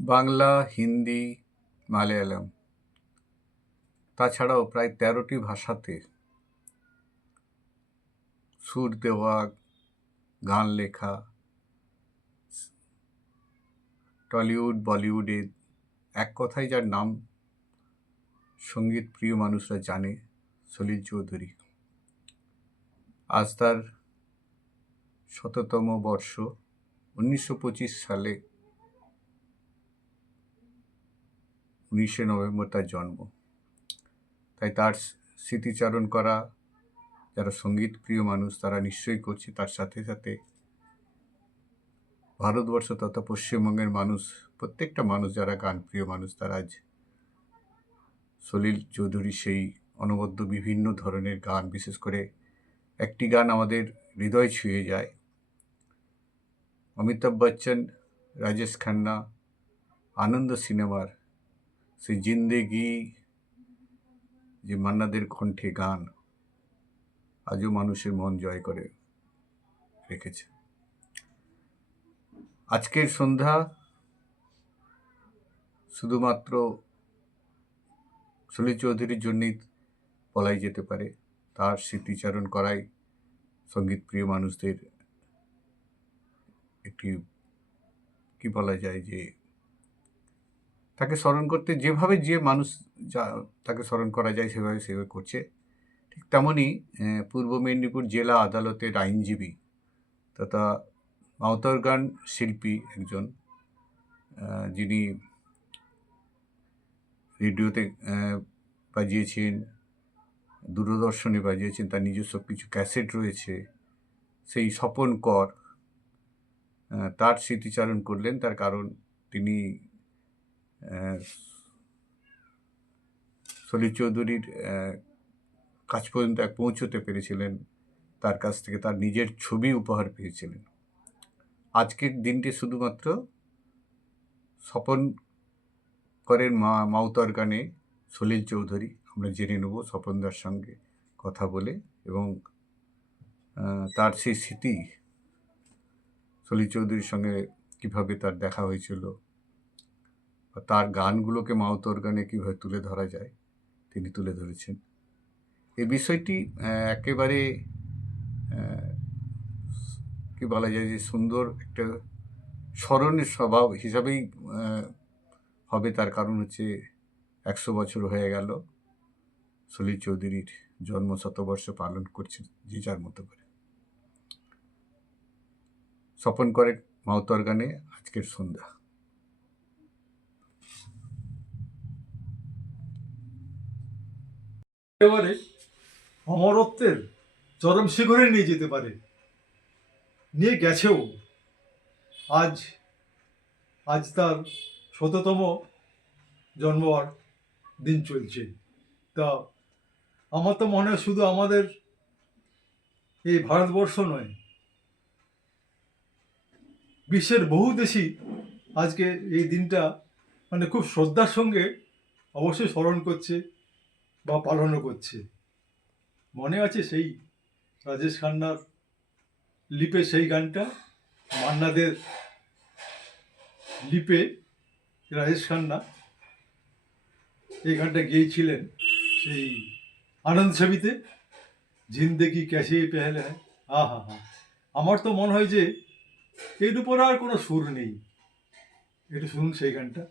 বাংলা, হিন্দি, মালয়ালম। তাছাড়াও প্রায় তেরোটি ভাষাতে সুর দেওয়া, গান লেখা, টলিউড, বলিউডে এক কথায় যার নাম সংগীত প্রিয় মানুষরা জানে, সলিল চৌধুরী। আজ তার শততম বর্ষ। উনিশশো পঁচিশ সালে উনিশে নভেম্বর তার জন্ম। তাই তার স্মৃতিচারণ করা, যারা সংগীত প্রিয় মানুষ তারা নিশ্চয়ই করছে। তার সাথে সাথে ভারতবর্ষ তথা পশ্চিমবঙ্গের মানুষ, প্রত্যেকটা মানুষ যারা গান প্রিয় মানুষ, তারা আজ সলিল চৌধুরী সেই অনবদ্য বিভিন্ন ধরনের গান, বিশেষ করে একটি গান আমাদের হৃদয় ছুঁয়ে যায়। অমিতাভ বচ্চন, রাজেশ খান্না, আনন্দ সিনেমার সেই জিন্দেগি যে মান্নাদের কণ্ঠে গান, আজও মানুষের মন জয় করে রেখেছে। আজকের সন্ধ্যা শুধুমাত্র সলিল চৌধুরীর জন্যই বলাই যেতে পারে। তার স্মৃতিচারণ করাই সংগীত প্রিয় মানুষদের একটি, কি বলা যায় যে তাকে স্মরণ করতে যেভাবে যে মানুষ যা, তাকে স্মরণ করা যায় সেভাবে সেভাবে করছে। ঠিক তেমনই পূর্ব মেদিনীপুর জেলা আদালতের আইনজীবী তথা মাউতর গান শিল্পী একজন যিনি রেডিওতে বাজিয়েছেন, দূরদর্শনে বাজিয়েছেন, তার নিজস্ব কিছু ক্যাসেট রয়েছে, সেই স্বপন কর তার স্মৃতিচারণ করলেন, তার কারণ তিনি সলিল চৌধুরীর কাছ পর্যন্ত এক পৌঁছতে পেরেছিলেন। তার কাছ থেকে তার নিজের ছবি উপহার পেয়েছিলেন। আজকের দিনটি শুধুমাত্র স্বপন করেন মা, মাউতর গানে সলিল চৌধুরী। আমরা জেনে নেব স্বপনদার সঙ্গে কথা বলে এবং তার সেই স্মৃতি সলিল চৌধুরীর সঙ্গে কীভাবে তার দেখা হয়েছিল। বা তার গানগুলোকে মাউতর গানে কীভাবে তুলে ধরা যায়, তিনি তুলে ধরেছেন। এই বিষয়টি একেবারে কি বলা যায় যে সুন্দর একটা স্মরণের স্বভাব হিসাবেই হবে তার কারণ হচ্ছে একশো বছর হয়ে গেল সলিল চৌধুরীর জন্ম শতবর্ষ পালন করছে যে যার মতো করে। স্বপন করে মাউতর গানে আজকের সন্ধ্যা। একেবারে অমরত্বের চরম শিখরে নিয়ে যেতে পারে। নিয়ে গেছেও। আজ আজ তার শততম জন্মবার দিন চলছে। তা আমার তো মনে হয় শুধু আমাদের এই ভারতবর্ষ নয়, বিশ্বের বহু দেশই আজকে এই দিনটা মানে খুব শ্রদ্ধার সঙ্গে অবশ্যই স্মরণ করছে। বা পালনও করছে। মনে আছে সেই রাজেশ খান্নার লিপে সেই গানটা? মান্নাদের লিপে রাজেশ খান্না এই গানটা গেয়েছিলেন সেই আনন্দ ছবিতে। জিন্দেগি ক্যাসে পেহলে হ্যাঁ হা হা। হা আমার তো মনে হয় যে এর উপর আর কোনো সুর নেই। একটু শুনুন সেই গানটা।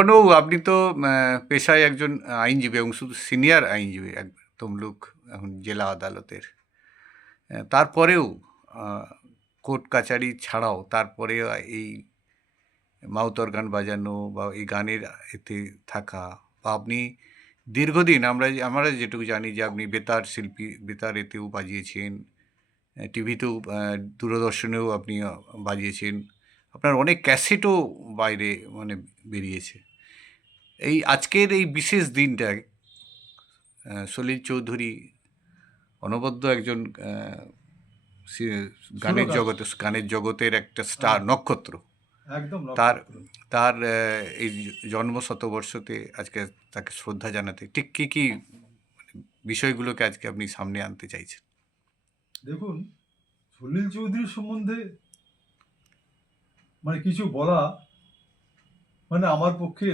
এখনও আপনি তো পেশায় একজন আইনজীবী এবং শুধু সিনিয়র আইনজীবী এক তমলুক, এখন জেলা আদালতের। তারপরেও কোর্ট কাচারি ছাড়াও তারপরে এই মাউতর গান বাজানো বা এই গানের এতে থাকা বা আপনি দীর্ঘদিন আমরা আমরা যেটুকু জানি যে আপনি বেতার শিল্পী, বেতার এতেও বাজিয়েছেন টিভিতেও দূরদর্শনেও আপনি বাজিয়েছেন। আপনার অনেক ক্যাসেটও বাইরে মানে বেরিয়েছে। এই আজকের এই বিশেষ দিনটা সলিল চৌধুরী অনবদ্য একজন গানের। জগতে গানের জগতের একটা স্টার হ্যাঁ। নক্ষত্র একদম তার তার এই জন্ম শতবর্ষতে আজকে তাকে শ্রদ্ধা জানাতে ঠিক কী কী বিষয়গুলোকে আজকে আপনি সামনে আনতে চাইছেন দেখুন সলিল চৌধুরীর সম্বন্ধে মানে কিছু বলা মানে আমার পক্ষে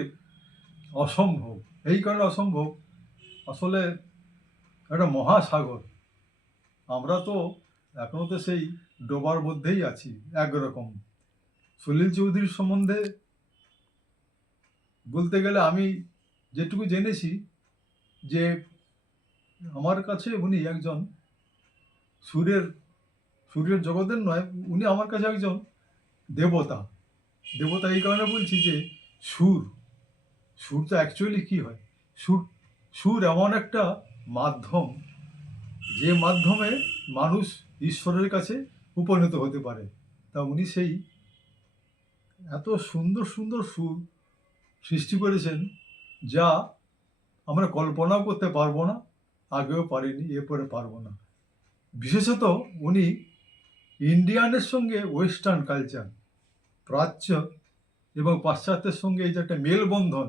অসম্ভব। এই কারণে অসম্ভব। আসলে একটা মহাসাগর। আমরা তো এখনও তো সেই ডোবার মধ্যেই আছি, একরকম। সলিল চৌধুরীর সম্বন্ধে বলতে গেলে আমি যেটুকু জেনেছি যে আমার কাছে উনি একজন সুরের সুরের জগতের নয়, উনি আমার কাছে একজন দেবতা। দেবতা এই কারণে বলছি যে সুর। সুরটা অ্যাকচুয়ালি কি হয়? সুর সুর এমন একটা মাধ্যম যে মাধ্যমে মানুষ ঈশ্বরের কাছে উপনীত হতে পারে। তা উনি সেই এত সুন্দর সুন্দর সুর সৃষ্টি করেছেন যা আমরা কল্পনাও করতে পারব না, আগেও পারিনি, এরপরে পারব না। বিশেষত উনি ইন্ডিয়ানের সঙ্গে ওয়েস্টার্ন কালচার, প্রাচ্য এবং পাশ্চাত্যের সঙ্গে এই যে একটা মেলবন্ধন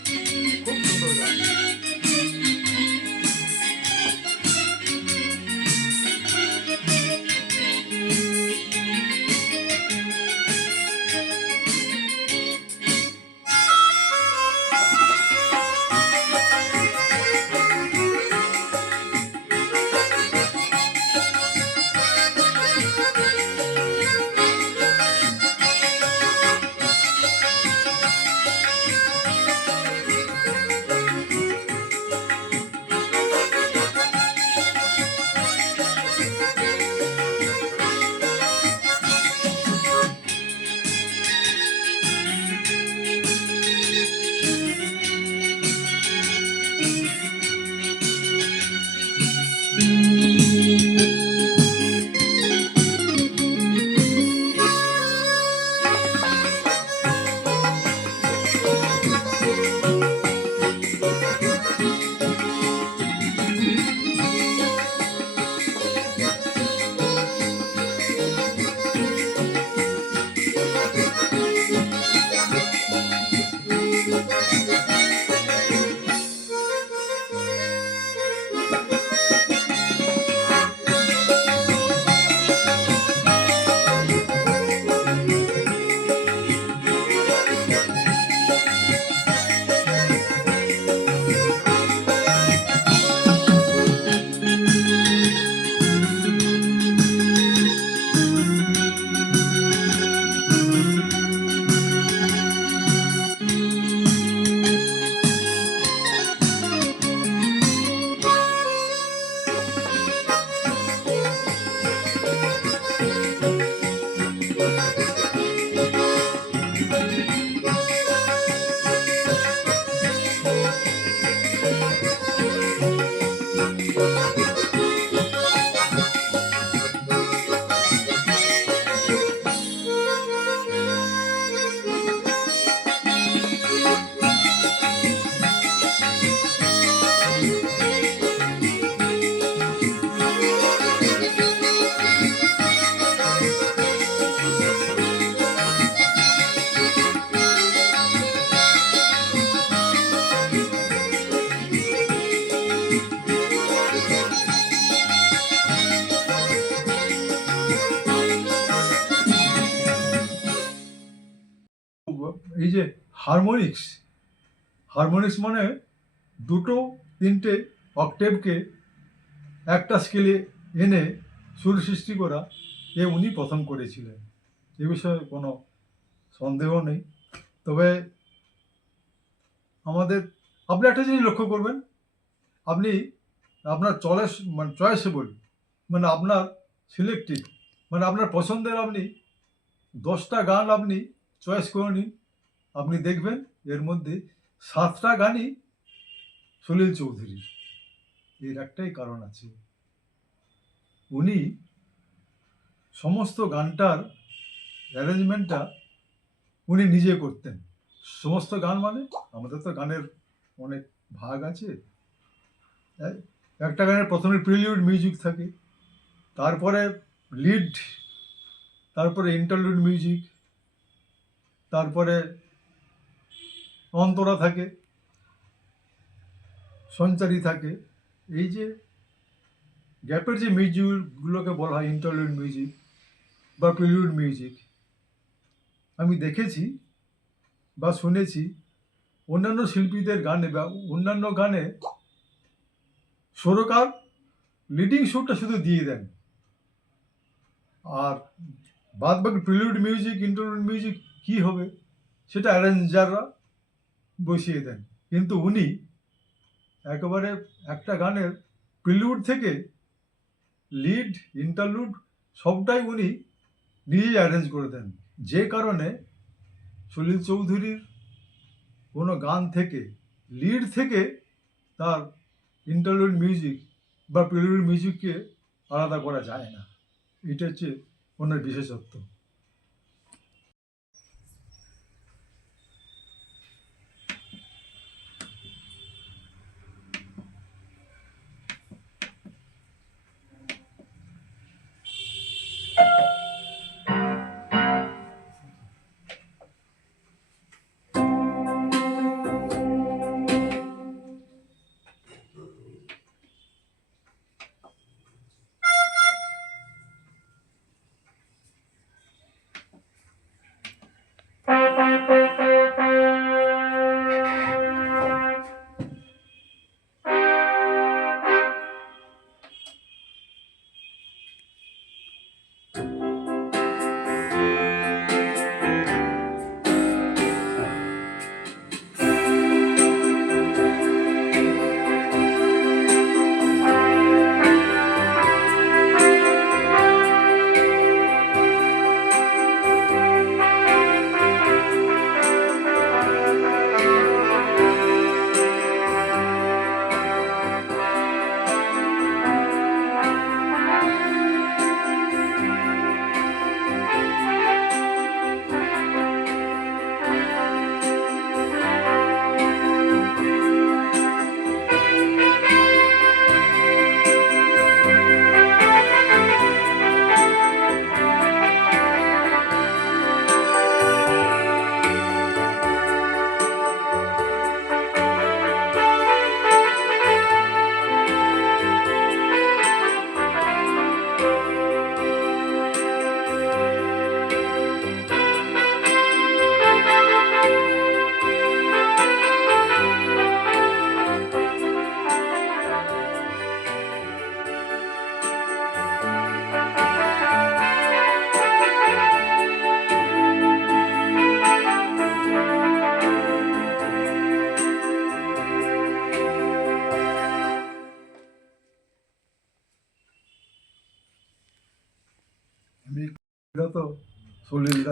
হারমোনিক্স হারমোনিক্স মানে দুটো, তিনটে অক্টেভকে একটা স্কেলে এনে সুর সৃষ্টি করা। এ উনি প্রথম করেছিলেন। এ বিষয়ে কোনো সন্দেহ নেই। তবে আমাদের, আপনি একটা জিনিস লক্ষ্য করবেন। আপনি আপনার চয়েস মানে চয়েসেবল মানে আপনার সিলেক্টিভ মানে আপনার পছন্দের আপনি দশটা গান আপনি চয়েস করে নিন। আপনি দেখবেন এর মধ্যে সাতটা গানই সলিল চৌধুরীর। এর একটাই কারণ আছে। উনি সমস্ত গানটার অ্যারেঞ্জমেন্টটা উনি নিজে করতেন। সমস্ত গান মানে? আমাদের তো গানের অনেক ভাগ আছে। একটা গানের প্রথমে প্রিলিউড মিউজিক থাকে, তারপরে লিড, তারপরে ইন্টারলুড মিউজিক, তারপরে অন্তরা থাকে, সঞ্চারী থাকে। এই যে গ্যাপের যে মিউজিকগুলোকে বলা হয় ইন্টারলিউড মিউজিক বা প্রিলিউড মিউজিক আমি দেখেছি বা শুনেছি, অন্যান্য শিল্পীদের গানে বা অন্যান্য গানে সুরকার লিডিং সুরটা শুধু দিয়ে দেন। আর বাদ বাকি প্রিলিউড মিউজিক ইন্টারলিউড মিউজিক কি হবে, সেটা অ্যারেঞ্জাররা বসিয়ে দেন। কিন্তু উনি একেবারে একটা গানের প্রিলিউড থেকে লিড, ইন্টারলুড সবটাই উনি নিজেই অ্যারেঞ্জ করে দেন। যে কারণে সলিল চৌধুরীর কোনো গান থেকে লিড থেকে তার ইন্টারলুড মিউজিক বা প্রিলিউড মিউজিককে আলাদা করা যায় না। এটা হচ্ছে ওনার বিশেষত্ব।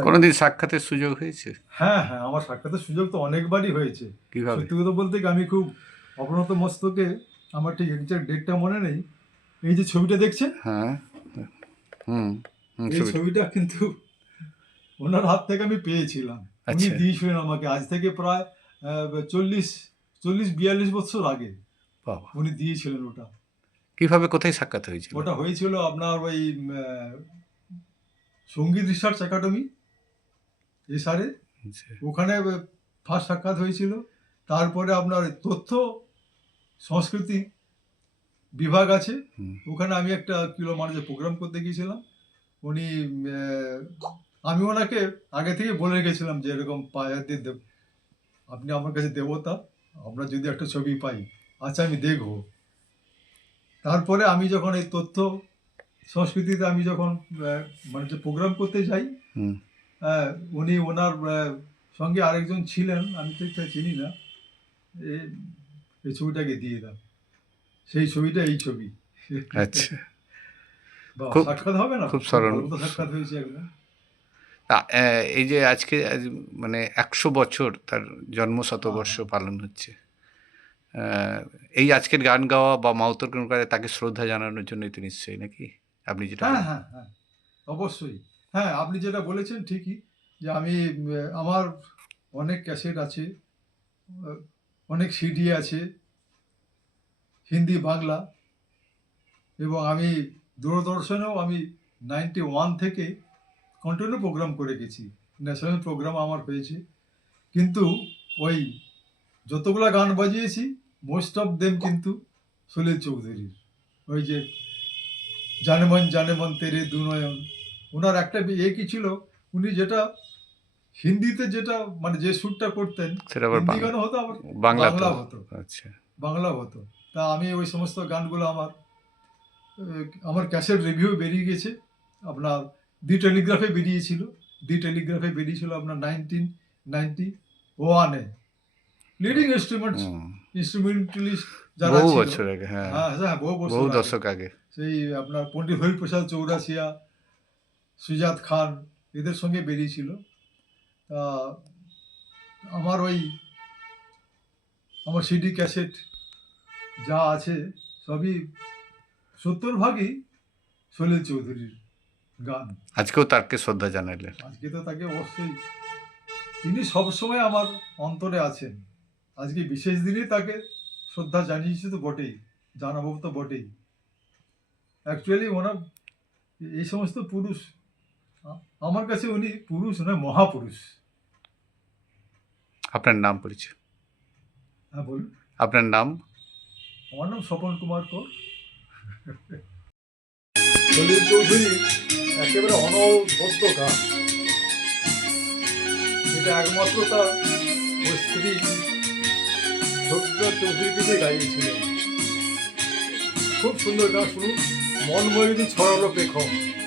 কোনোদিন সাক্ষাতের সুযোগ হয়েছে? হ্যাঁ হ্যাঁ আমার সাক্ষাতের সুযোগ তো অনেকবারই হয়েছে। কীভাবে? সত্যি কথা বলতে আমি খুব অবনত মস্তকে আমার ঠিক এক্সাক্ট ডেটটা মনে নেই। এই যে ছবিটা দেখছেন? হ্যাঁ হুম এই ছবিটা। কিন্তু ওনার হাত থেকে আমি পেয়েছিলাম। উনি আচ্ছা। দিয়েছিলেন আমাকে আজ থেকে প্রায় চল্লিশ চল্লিশ বিয়াল্লিশ বছর আগে উনি দিয়েছিলেন ওটা। কীভাবে কোথায় সাক্ষাৎ হয়েছিল? ওটা হয়েছিল আপনার ওই সংগীত রিসার্চ একাডেমি। এসারে। ওখানে ফার্স্ট সাক্ষাৎ হয়েছিল। তারপরে আপনার তথ্য সংস্কৃতি বিভাগ আছে। ওখানে আমি একটা কিলো মানুষের প্রোগ্রাম করতে গিয়েছিলাম। উনি আমি ওনাকে আগে থেকে বলে রেখেছিলাম যে এরকম পায়াতে দেব আপনি আমার কাছে দেবতা আমরা যদি একটা ছবি পাই আচ্ছা আমি দেখব। তারপরে আমি যখন এই তথ্য সংস্কৃতিতে আমি যখন মানে যে প্রোগ্রাম করতে যাই উনি ওনার সঙ্গে আরেকজন ছিলেন আমি ঠিক চিনি না। এই- ছবিটাকে দিয়ে দাও সেই ছবিটা এই ছবি। আচ্ছা। সাক্ষাৎ হবে না? খুব সাক্ষাৎ হয়েছে একদম। এই যে আজকে আজ মানে একশো বছর তার জন্ম শতবর্ষ পালন হচ্ছে। এই আজকের গান গাওয়া বা মাউতর গাওয়া তাকে শ্রদ্ধা জানানোর জন্যই তো নিশ্চয়ই নাকি? আপনি যেটা হ্যাঁ হ্যাঁ হ্যাঁ। অবশ্যই। হ্যাঁ আপনি যেটা বলেছেন ঠিকই যে আমি আমার অনেক ক্যাসেট আছে অনেক সিডি আছে, হিন্দি, বাংলা, এবং আমি দূরদর্শনেও আমি নাইনটি ওয়ান থেকে কন্টিনিউ প্রোগ্রাম করে গেছি। ন্যাশনাল প্রোগ্রাম আমার হয়েছে। কিন্তু ওই যতগুলা গান বাজিয়েছি মোস্ট অফ দেম কিন্তু সলিল চৌধুরীর। ওই যে জানেমন জানেমন তেরে দুনয়ন ওনার একটা এ কি ছিল? উনি যেটা হিন্দিতে যেটা মানে যে সুরটা করতেন সেটা আবার হিন্দি বাংলা গানও হতো আবার বাংলা হতো। আচ্ছা। বাংলা হতো। তা আমি ওই সমস্ত গানগুলো আমার আমার ক্যাসেট রিভিউ বেরিয়ে গেছে। আপনার দি টেলিগ্রাফে বেরিয়েছিল। দি টেলিগ্রাফে বেরিয়েছিল আপনার নাইনটিন নাইনটি ওয়ানে। Leading instrument. ইনস্ট্রুমেন্টালিস্ট যারা বহু বছর আগে হ্যাঁ। হ্যাঁ হ্যাঁ বহু বছর বহু। দশক আগে। সেই আপনার পণ্ডিত হরিপ্রসাদ চৌরাসিয়া সুজাত খান এদের সঙ্গে বেরিয়েছিল। তা আমার ওই আমার সিডি ক্যাসেট যা আছে সবই সত্তর ভাগই সলিল চৌধুরীর গান। আজকেও তাকে শ্রদ্ধা জানাইলেন। আজকে তো তাকে অবশ্যই। তিনি সবসময় আমার অন্তরে আছেন। আজকে বিশেষ দিনে তাকে শ্রদ্ধা জানিয়েছি তো বটেই জানাব তো বটেই। অ্যাকচুয়ালি ওনার এই সমস্ত পুরুষ আমার কাছে উনি পুরুষ নয় মহাপুরুষ। আপনার নাম পরিচয়? হ্যাঁ বলুন। আপনার নাম? আমার নাম স্বপন কুমার কর। সলিল চৌধুরী একেবারে অনবদ্য গান। এটা একমাত্র তার ওই স্ত্রী সবিতা চৌধুরীকে গাইয়েছিলেন। খুব সুন্দর গান শুনুন মন ময়ূরী ছড়ালো পেখম।